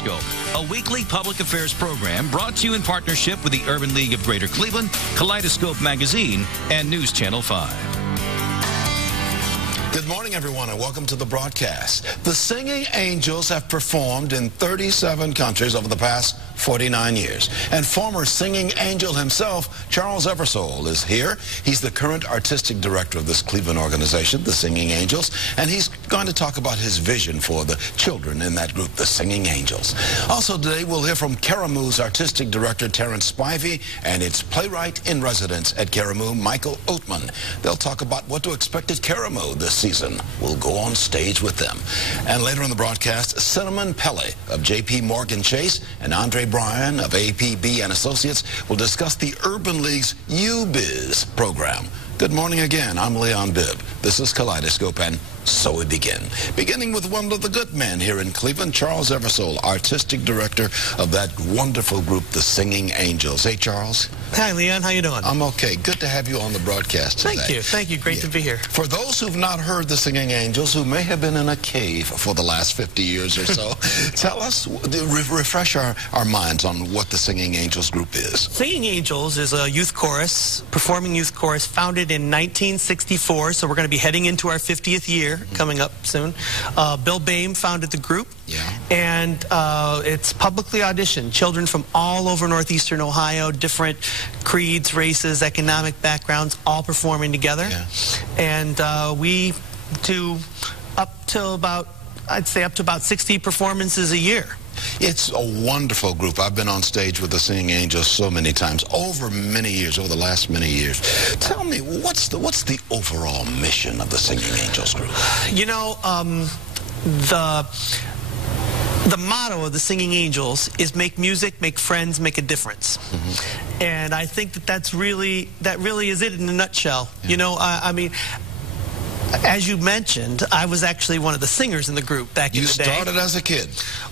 Kaleidoscope, a weekly public affairs program brought to you in partnership with the Urban League of Greater Cleveland, Kaleidoscope Magazine, and News Channel 5. Good morning, everyone, and welcome to the broadcast. The Singing Angels have performed in 37 countries over the past 49 years. And former singing angel himself, Charles Eversole, is here. He's the current artistic director of this Cleveland organization, the Singing Angels, and he's going to talk about his vision for the children in that group, the Singing Angels. Also today, we'll hear from Karamu's artistic director, Terrence Spivey, and its playwright-in-residence at Karamu, Michael Oatman. They'll talk about what to expect at Karamu this season. We'll go on stage with them. And later in the broadcast, Cinnamon Pelle of J.P. Morgan Chase and Andre Bryan of APB and Associates will discuss the Urban League's UBIZ program. Good morning again. I'm Leon Bibb. This is Kaleidoscope, and so we begin. Beginning with one of the good men here in Cleveland, Charles Eversole, artistic director of that wonderful group, the Singing Angels. Hey, Charles. Hi, Leon. How you doing? I'm okay. Good to have you on the broadcast today. Thank you. Thank you. Great to be here. For those who've not heard the Singing Angels, who may have been in a cave for the last 50 years or so, tell us, refresh our minds on what the Singing Angels group is. Singing Angels is a youth chorus, performing youth chorus, founded in 1964, so we're going to be heading into our 50th year coming up soon. Bill Boehm founded the group, and it's publicly auditioned. Children from all over northeastern Ohio, different creeds, races, economic backgrounds, all performing together. And we do up to about, I'd say up to about 60 performances a year. It's a wonderful group. I've been on stage with the Singing Angels so many times, over many years, over the last many years. Tell me, what's the overall mission of the Singing Angels group? You know, the motto of the Singing Angels is make music, make friends, make a difference. And I think that really is it in a nutshell. You know, I mean, as you mentioned, I was actually one of the singers in the group back in the day. You started as a kid.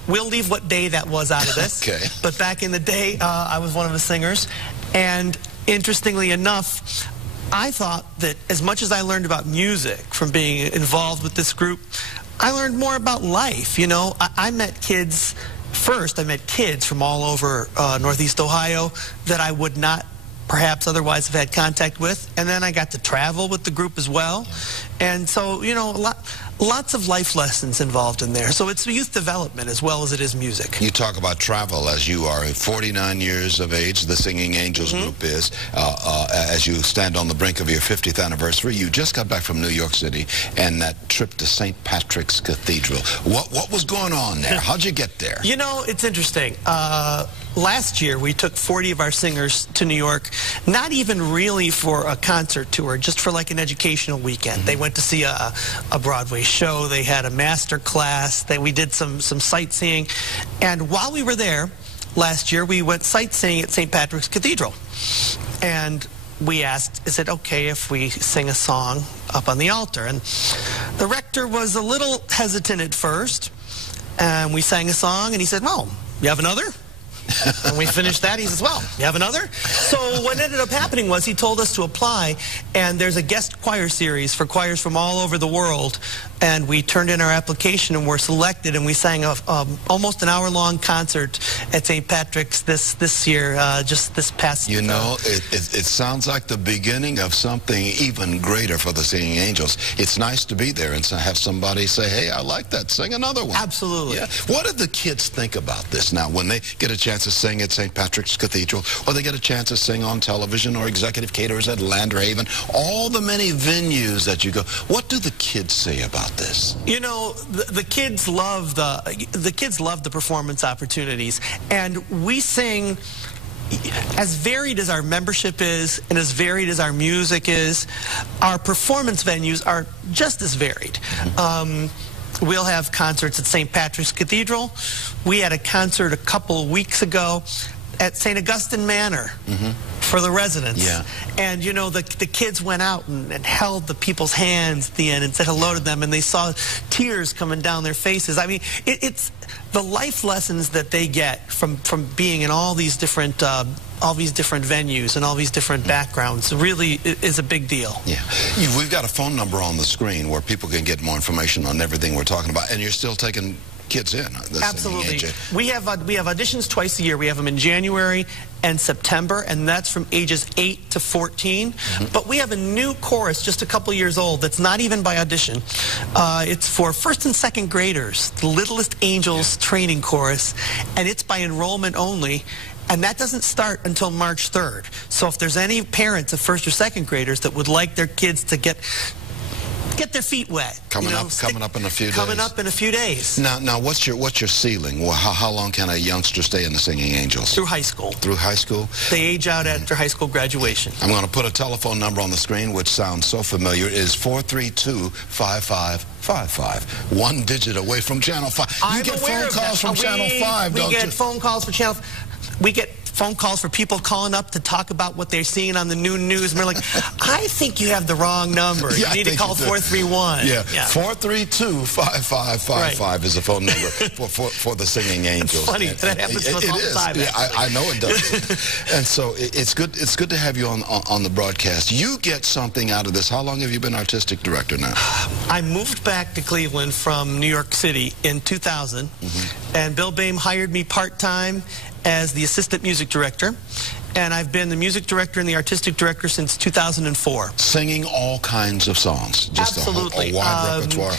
We'll leave what day that was out of this. Okay. But back in the day, I was one of the singers. And interestingly enough, I thought that as much as I learned about music from being involved with this group, I learned more about life. You know, I met kids, first I met kids from all over Northeast Ohio that I would not perhaps otherwise have had contact with, and then I got to travel with the group as well. And so, you know, lots of life lessons involved in there. So it's youth development as well as it is music. You talk about travel as you are 49 years of age, the Singing Angels group is, as you stand on the brink of your 50th anniversary. You just got back from New York City and that trip to St. Patrick's Cathedral. What was going on there? How'd you get there? You know, it's interesting. Last year, we took 40 of our singers to New York, not even really for a concert tour, just for like an educational weekend. They went to see a Broadway show. They had a master class. We did some sightseeing. And while we were there last year, we went sightseeing at St. Patrick's Cathedral. And we asked, is it okay if we sing a song up on the altar? And the rector was a little hesitant at first. And we sang a song, and he said, well, you have another? And we finished that. He says, well, you have another? So what ended up happening was he told us to apply, and there's a guest choir series for choirs from all over the world, and we turned in our application and were selected, and we sang almost an hour-long concert at St. Patrick's this year, just this past... You know, it sounds like the beginning of something even greater for the Singing Angels. It's nice to be there and to have somebody say, hey, I like that, sing another one. Absolutely. Yeah. What did the kids think about this now when they get a chance to sing at St. Patrick's Cathedral, or they get a chance to sing on television or executive caterers at Lander Haven, all the many venues that you go? What do the kids say about this? You know, the kids love the performance opportunities, and we sing. As varied as our membership is and as varied as our music is, our performance venues are just as varied. We'll have concerts at St. Patrick's Cathedral. We had a concert a couple of weeks ago at St. Augustine Manor for the residents. And, you know, the kids went out and held the people's hands at the end and said hello to them, and they saw tears coming down their faces. I mean, it's the life lessons that they get from being in all these different venues and all these different backgrounds really is a big deal. Yeah. We've got a phone number on the screen where people can get more information on everything we're talking about, and you're still taking kids in. Absolutely. We have auditions twice a year. We have them in January and September, and that's from ages 8 to 14. But we have a new chorus, just a couple years old, that's not even by audition. It's for first and second graders, the Littlest Angels Training Chorus, and it's by enrollment only. And that doesn't start until March 3rd. So if there's any parents of first or second graders that would like their kids to get their feet wet. Coming up in a few days. Coming up in a few days. Now, what's your ceiling? Well, how long can a youngster stay in the Singing Angels? Through high school. Through high school? They age out after high school graduation. I'm going to put a telephone number on the screen, which sounds so familiar. It is 432-5555. One digit away from Channel 5. You get phone calls from Channel 5, don't you? We get phone calls from Channel 5. We get phone calls for people calling up to talk about what they're seeing on the new news. And we're like, I think you have the wrong number. You need to call 431. Yeah, 432-5555 is the phone number for the Singing Angels. It's funny. That happens to us all the time. Yeah, I know it does. And so it's good to have you on the broadcast. You get something out of this. How long have you been artistic director now? I moved back to Cleveland from New York City in 2000, and Bill Boehm hired me part-time as the assistant music director, and I've been the music director and the artistic director since 2004. Singing all kinds of songs, just absolutely a wide repertoire.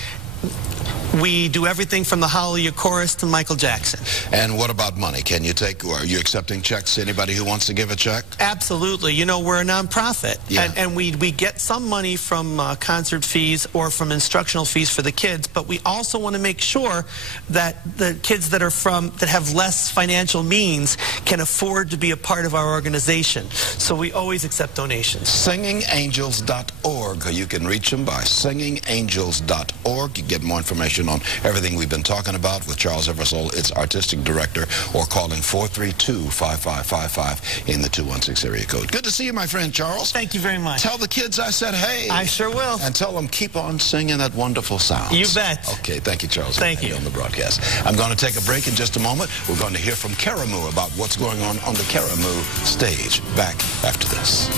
We do everything from the Hallelujah Chorus to Michael Jackson. And what about money? Can you take, or are you accepting checks? Anybody who wants to give a check? Absolutely. You know, we're a nonprofit, and we get some money from concert fees or from instructional fees for the kids, but we also want to make sure that the kids that have less financial means can afford to be a part of our organization. So we always accept donations. SingingAngels.org. You can reach them by SingingAngels.org. You get more information on everything we've been talking about with Charles Eversole, its artistic director, or calling 432-5555 in the 216 area code. Good to see you, my friend Charles. Thank you very much. Tell the kids I said hey. I sure will. And tell them keep on singing that wonderful sound. You bet. Okay, thank you, Charles. Thank you. On the broadcast. I'm going to take a break in just a moment. We're going to hear from Karamu about what's going on the Karamu stage. Back after this.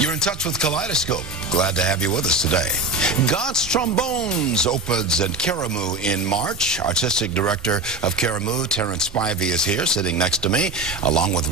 You're in touch with Kaleidoscope. Glad to have you with us today. God's Trombones opens at Karamu in March. Artistic director of Karamu, Terrence Spivey, is here sitting next to me, along with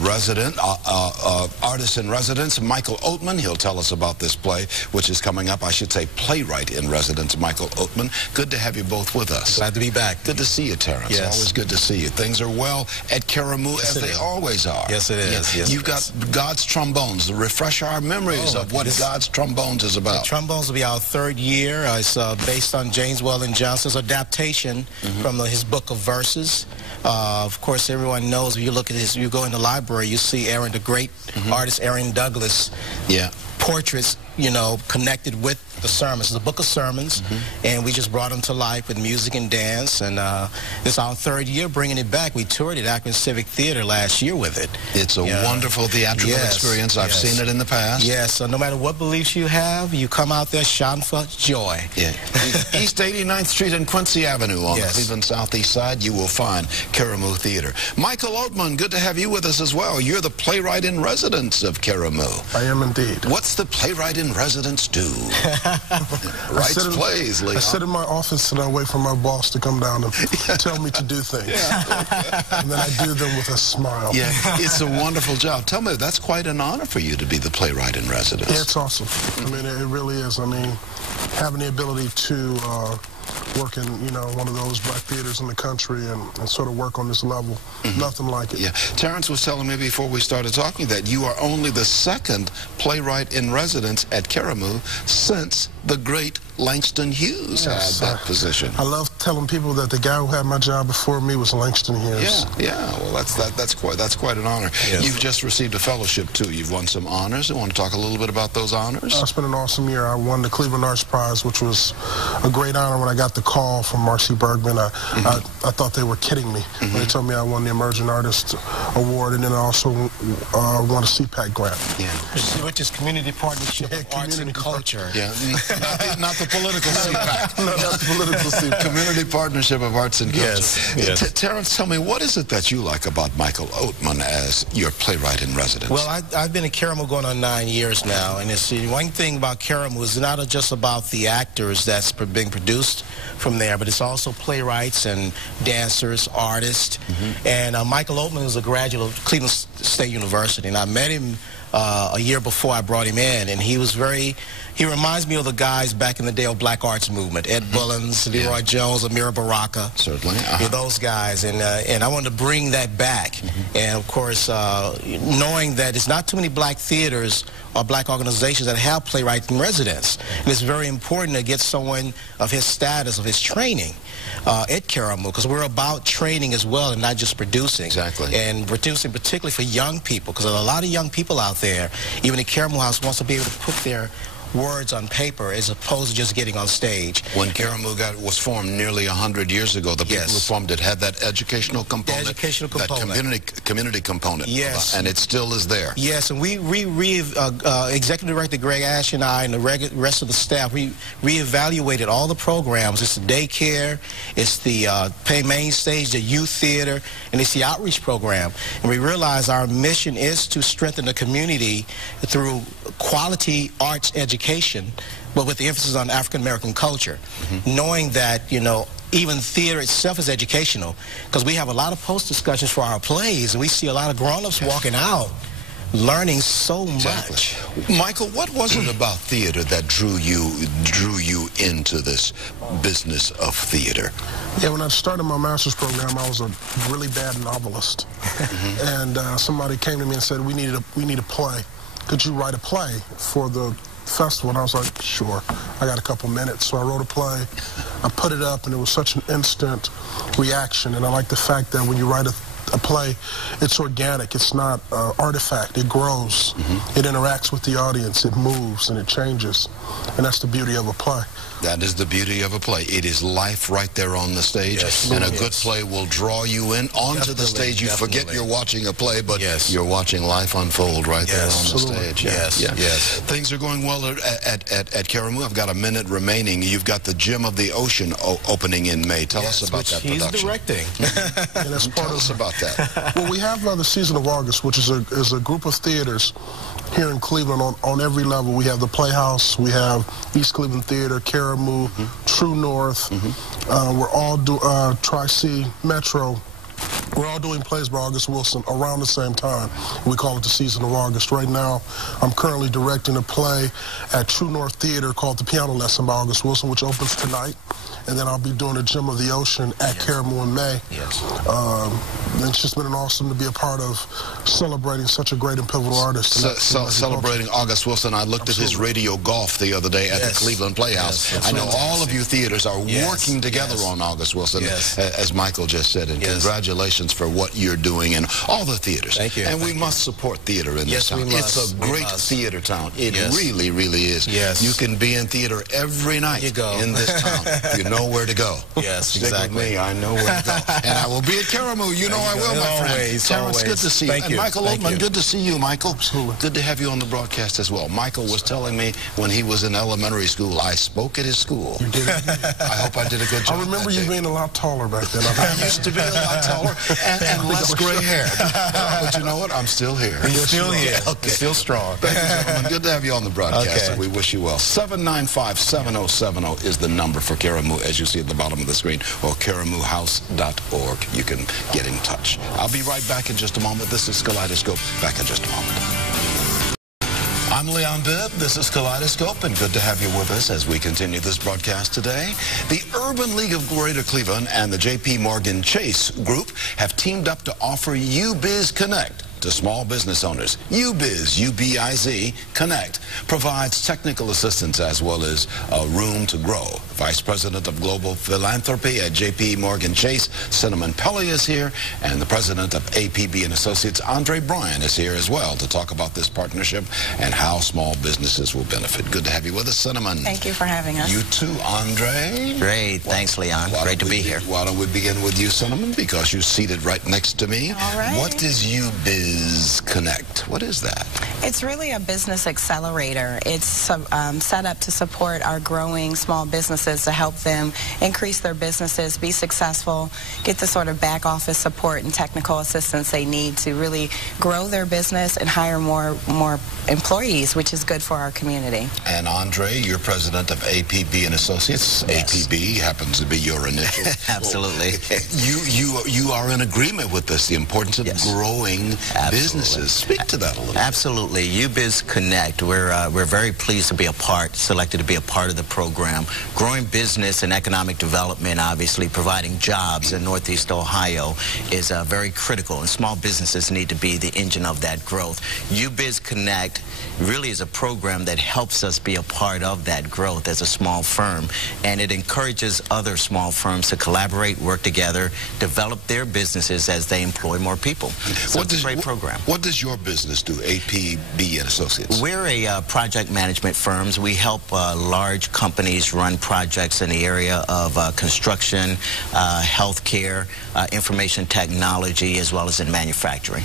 artist in residence, Michael Oatman. He'll tell us about this play, which is coming up. I should say playwright in residence, Michael Oatman. Good to have you both with us. Glad to be back. Good to see you, Terrence. Yes. Always good to see you. Things are well at Karamu, as they always are. Yes, it is. Yes, You've got God's Trombones. Refresh our memories of what God's Trombones is about. The Trombones will be our third year. It's based on James Weldon Johnson's adaptation from his book of verses. Of course, everyone knows if you look at this, you go in the library, you see the great artist Aaron Douglas. Portraits, you know, connected with the sermons. It's a book of sermons, and we just brought them to life with music and dance, and this is our third year bringing it back. We toured at Akron Civic Theater last year with it. It's a wonderful theatrical experience. I've seen it in the past. Yes, so no matter what beliefs you have, you come out there shouting for joy. East 89th Street and Quincy Avenue on the Cleveland Southeast side, you will find Karamu Theater. Michael Oatman, good to have you with us as well. You're the playwright in residence of Karamu. I am indeed. What's the playwright in residence do? Writes plays, Leon. I sit in my office and I wait for my boss to come down and tell me to do things. And then I do them with a smile. It's a wonderful job. Tell me, that's quite an honor for you to be the playwright in residence. Yeah, it's awesome. I mean, it really is. I mean, having the ability to work in, you know, one of those black theaters in the country and sort of work on this level. Nothing like it. Terrence was telling me before we started talking that you are only the second playwright in residence at Karamu since the great Langston Hughes had that position. I love telling people that the guy who had my job before me was Langston Hughes. Well, that's quite an honor. You've just received a fellowship too. You've won some honors. I want to talk a little bit about those honors. It's been an awesome year. I won the Cleveland Arts Prize, which was a great honor. When I got the call from Marcy Bergman, I thought they were kidding me when they told me I won the Emerging Artist Award, and then I also won a CPAC grant. Which is Community Partnership of Arts and Culture. Not the political CPAC. No, not the political CPAC. Community Partnership of Arts and Culture. Yes. Terrence, tell me, what is it that you like about Michael Oatman as your playwright in residence? Well, I've been at Karamu going on 9 years now, and it's one thing about Karamu is not just about the actors that's being produced from there, but it's also playwrights and dancers, artists. And Michael Oatman is a graduate of Cleveland State University, and I met him a year before I brought him in, and he reminds me of the guys back in the day of Black Arts Movement, Ed Bullins, Leroy Jones, Amira Baraka. Certainly. Those guys, and I wanted to bring that back. And of course, knowing that it's not too many black theaters or black organizations that have playwrights in residence, and it's very important to get someone of his status, of his training, at Karamu, because we're about training as well and not just producing. Exactly. And producing particularly for young people, because there are a lot of young people out there, even at Karamu House, wants to be able to put their words on paper as opposed to just getting on stage. When Karamu was formed nearly 100 years ago, the people who formed it had that educational component, that community component. Yes. And it still is there. Yes, and Executive Director Greg Ash and I and the rest of the staff, we reevaluated all the programs. It's the daycare, it's the main stage, the youth theater, and it's the outreach program. And we realized our mission is to strengthen the community through quality arts education, but with the emphasis on African-American culture, knowing that, even theater itself is educational, because we have a lot of post discussions for our plays, and we see a lot of grown-ups walking out learning so much. Michael, what was it about theater that drew you into this business of theater? Yeah, when I started my master's program, I was a really bad novelist, and somebody came to me and said, we need a play. Could you write a play for the festival? And I was like, sure, I got a couple minutes. So I wrote a play, I put it up, and it was such an instant reaction. And I like the fact that when you write a play, it's organic, it's not artifact, it grows, it interacts with the audience, it moves and it changes, and that's the beauty of a play. That is the beauty of a play. It is life right there on the stage, and a good play will draw you in onto the stage. You forget you're watching a play, but you're watching life unfold right there on the stage. Yes. Things are going well at Karamu. I've got a minute remaining. You've got the Gym of the Ocean opening in May. Tell us about that production. He's directing. And that's part Tell us about that. Well, we have the Season of August, which is a group of theaters here in Cleveland on every level. We have the Playhouse, we have East Cleveland Theater, Karamu, True North. We're all Tri-C Metro. We're all doing plays by August Wilson around the same time. We call it the Season of August. Right now, I'm currently directing a play at True North Theater called The Piano Lesson by August Wilson, which opens tonight. And then I'll be doing a Gym of the Ocean at Karamu in May. It's just been awesome to be a part of celebrating such a great and pivotal artist. Celebrating August Wilson. I looked at his radio golf the other day at the Cleveland Playhouse. I know all of you theaters are working together on August Wilson, as Michael just said, and congratulations for what you're doing and all the theaters. Thank you. And we must support theater in this town. It's a great theater town. It really, really is. You can be in theater every night in this town. You know where to go. Stick with me. I know where to go. And I will be at Karamu. You know I will, my friend. Terrence, good to see you. And Michael Oatman, good to see you, Michael. Absolutely. Good to have you on the broadcast as well. Michael was telling me when he was in elementary school, I spoke at his school. You did. I hope I did a good job. I remember you being a lot taller back then. I used to be a lot taller and less gray hair. But you know what? I'm still here. You're still here. Okay. Still strong. Thank you, gentlemen. Good to have you on the broadcast. And we wish you well. 795-7070 is the number for Karamu, as you see at the bottom of the screen, or karamuhouse.org. You can get in touch. I'll be right back in just a moment. This is Kaleidoscope. Back in just a moment. I'm Leon Bibb. This is Kaleidoscope, and good to have you with us as we continue this broadcast today. The Urban League of Greater Cleveland and the J.P. Morgan Chase Group have teamed up to offer UBIZ Connect to small business owners. UBIZ, UBIZ Connect, provides technical assistance as well as a room to grow. Vice President of Global Philanthropy at J.P. Morgan Chase, Cinnamon Pelly, is here, and the President of APB and Associates, Andre Bryan, is here as well to talk about this partnership and how small businesses will benefit. Good to have you with us, Cinnamon. Thank you for having us. You too, Andre. Great. Thanks, Leon. Great to be here. Why don't we begin with you, Cinnamon, because you're seated right next to me. All right. What does UBIZ Connect? What is that? It's really a business accelerator. It's set up to support our growing small businesses to help them increase their businesses, be successful, get the sort of back office support and technical assistance they need to really grow their business and hire more employees, which is good for our community. And Andre, you're president of APB and Associates. Yes. APB happens to be your initial. Absolutely. You are in agreement with this, the importance of growing businesses. Speak to that a little bit. Absolutely. UBIZ Connect, we're very pleased to be selected to be a part of the program. Growing business and economic development, obviously providing jobs in Northeast Ohio is very critical, and small businesses need to be the engine of that growth. UBIZ Connect really is a program that helps us be a part of that growth as a small firm, and it encourages other small firms to collaborate, work together, develop their businesses as they employ more people. So it's a great program. What does your business do, APB and Associates? We're a project management firm. We help large companies run projects in the area of construction, healthcare, information technology, as well as in manufacturing.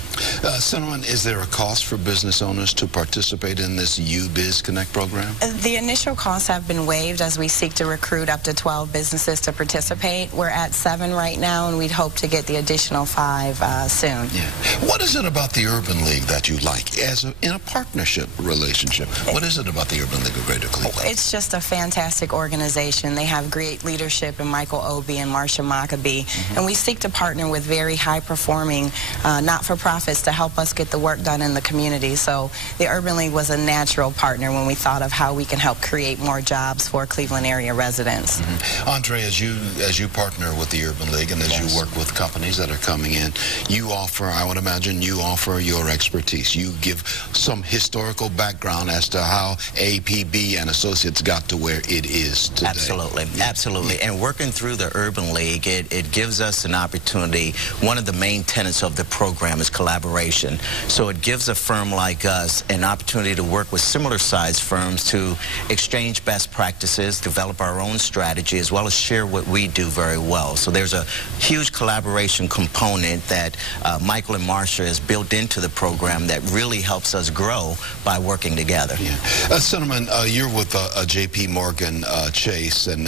Cinnamon, is there a cost for business owners to participate in this UBIZ Connect program? The initial costs have been waived as we seek to recruit up to 12 businesses to participate. We're at 7 right now, and we'd hope to get the additional 5 soon. Yeah. What is it about the Urban League that you like in a partnership relationship? What is it about the Urban League of Greater Cleveland? It's just a fantastic organization. They have great leadership in Michael Obie and Marsha Maccabee, and we seek to partner with very high-performing not-for-profits to help us get the work done in the community. So the Urban League was a natural partner when we thought of how we can help create more jobs for Cleveland area residents. Andre, as you partner with the Urban League and as you work with companies that are coming in, you offer, I would imagine, you offer your expertise. You give some historical background as to how APB and Associates got to where it is today. Absolutely, absolutely. And working through the Urban League, it gives us an opportunity. One of the main tenets of the program is collaboration. So it gives a firm like us an opportunity to work with similar-sized firms to exchange best practices, develop our own strategy, as well as share what we do very well. So there's a huge collaboration component that Michael and Marsha has built into the program that really helps us grow by working together. Yeah. Cinnamon, you're with J.P. Morgan Chase and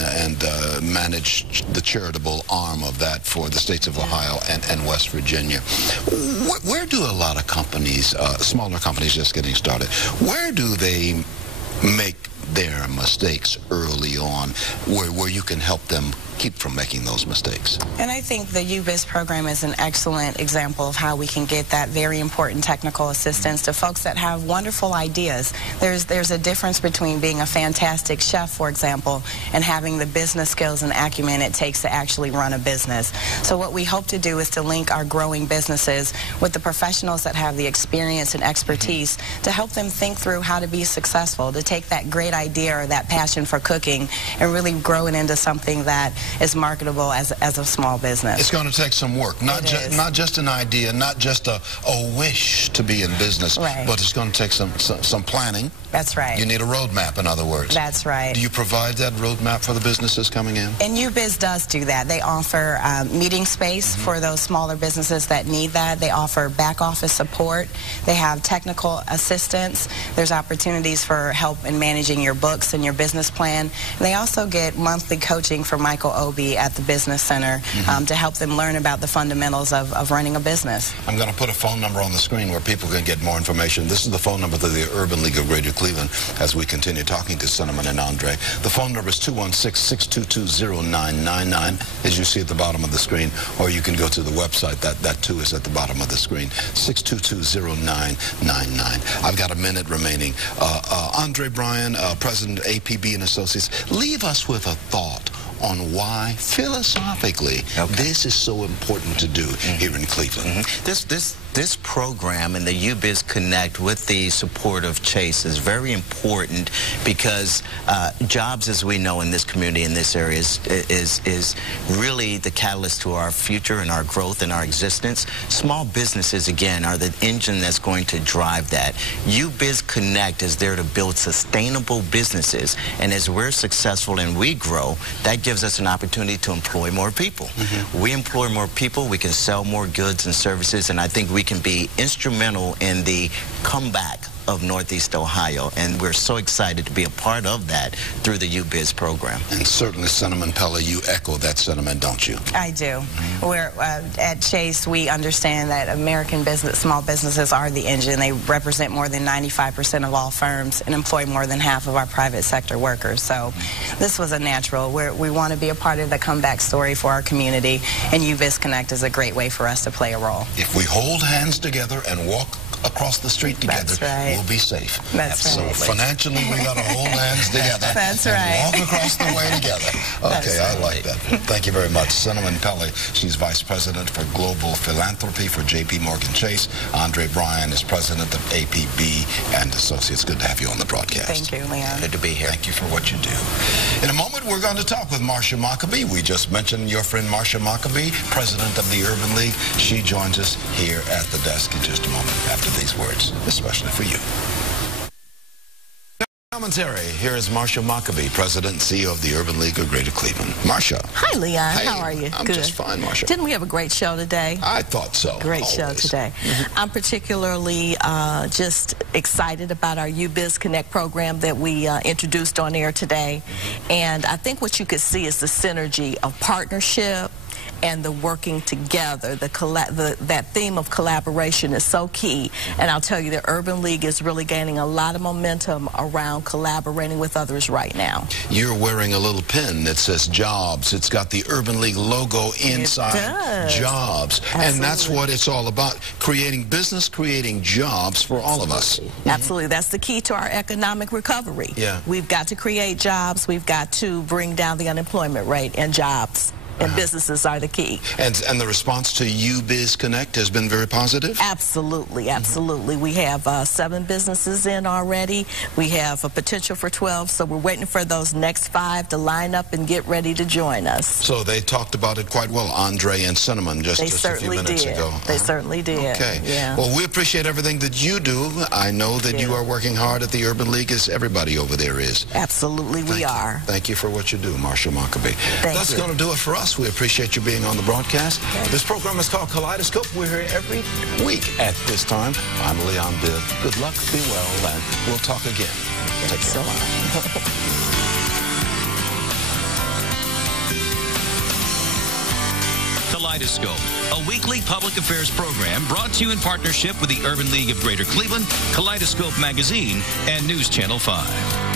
manage the charitable arm of that for the states of Ohio and West Virginia. Where do a lot of companies, smaller companies just getting started, where do they make their mistakes early on where you can help them keep from making those mistakes? And I think the UBIZ program is an excellent example of how we can get that very important technical assistance to folks that have wonderful ideas. There's a difference between being a fantastic chef, for example, and having the business skills and acumen it takes to actually run a business. So what we hope to do is to link our growing businesses with the professionals that have the experience and expertise to help them think through how to be successful, to take that great idea or that passion for cooking and really grow it into something that is marketable as a small business. It's going to take some work, not just an idea, not just a wish to be in business, but it's going to take some planning. That's right. You need a roadmap, in other words. That's right. Do you provide that roadmap for the businesses coming in? And UBIZ does do that. They offer meeting space for those smaller businesses that need that. They offer back office support. They have technical assistance. There's opportunities for help in managing your books and your business plan. And they also get monthly coaching from Michael Obie at the Business Center to help them learn about the fundamentals of running a business. I'm going to put a phone number on the screen where people can get more information. This is the phone number to the Urban League of Greater Cleveland as we continue talking to Cinnamon and Andre. The phone number is 216-622-0999, as you see at the bottom of the screen, or you can go to the website. That too is at the bottom of the screen, 622-0999. I've got a minute remaining. Andre Bryan, President of APB and Associates, leave us with a thought on why, philosophically, this is so important to do here in Cleveland. This program and the UBIZ Connect with the support of Chase is very important because jobs, as we know in this community, in this area, is really the catalyst to our future and our growth and our existence. Small businesses, again, are the engine that's going to drive that. UBIZ Connect is there to build sustainable businesses, and as we're successful and we grow, that gives us an opportunity to employ more people. We employ more people, we can sell more goods and services, and I think we we can be instrumental in the comeback of Northeast Ohio, and we're so excited to be a part of that through the UBIZ program. And certainly, Senator Pelley, you echo that sentiment, don't you? I do. We're at Chase, we understand that American small businesses are the engine. They represent more than 95% of all firms and employ more than half of our private sector workers. So this was a natural. We want to be a part of the comeback story for our community, and UBIZ Connect is a great way for us to play a role. If we hold hands together and walk across the street together, we'll be safe. That's right. So financially, we got to hold hands together. That's and right. walk across the way together. Okay, I like that. Thank you very much. Senator Pelley, she's Vice President for Global Philanthropy for J.P. Morgan Chase. Andre Bryan is President of APB and Associates. Good to have you on the broadcast. Thank you, Leon. Good to be here. Thank you for what you do. In a moment, we're going to talk with Marsha Maccabee. We just mentioned your friend Marsha Maccabee, President of the Urban League. She joins us here at the desk in just a moment after these words, especially for you. Commentary. Here is Marsha Maccabee, President and CEO of the Urban League of Greater Cleveland. Marsha. Hi, Leon. Hey, how are you? I'm Good. just fine, Marsha. Didn't we have a great show today? I thought so. Great show today. I'm particularly just excited about our UBIZ Connect program that we introduced on air today. And I think what you could see is the synergy of partnership and the working together. That theme of collaboration is so key. And I'll tell you, the Urban League is really gaining a lot of momentum around collaborating with others right now. You're wearing a little pin that says jobs. It's got the Urban League logo inside. It does. Jobs. Absolutely. And that's what it's all about. Creating business, creating jobs for all of us. Absolutely. That's the key to our economic recovery. Yeah. We've got to create jobs. We've got to bring down the unemployment rate, and jobs and businesses are the key. And the response to UBIZ Connect has been very positive? Absolutely, absolutely. We have 7 businesses in already. We have a potential for 12, so we're waiting for those next 5 to line up and get ready to join us. So they talked about it quite well, Andre and Cinnamon, just a few minutes ago. They certainly did. Okay. Yeah. Well, we appreciate everything that you do. I know that you are working hard at the Urban League, as everybody over there is. Absolutely, we are. Thank you for what you do, Marsha Maccabee. That's you. going to do it for us. We appreciate you being on the broadcast. This program is called Kaleidoscope. We're here every week at this time. I'm Leon Bibb. Good luck, be well, and we'll talk again. Take care. Kaleidoscope, a weekly public affairs program brought to you in partnership with the Urban League of Greater Cleveland, Kaleidoscope Magazine, and News Channel 5.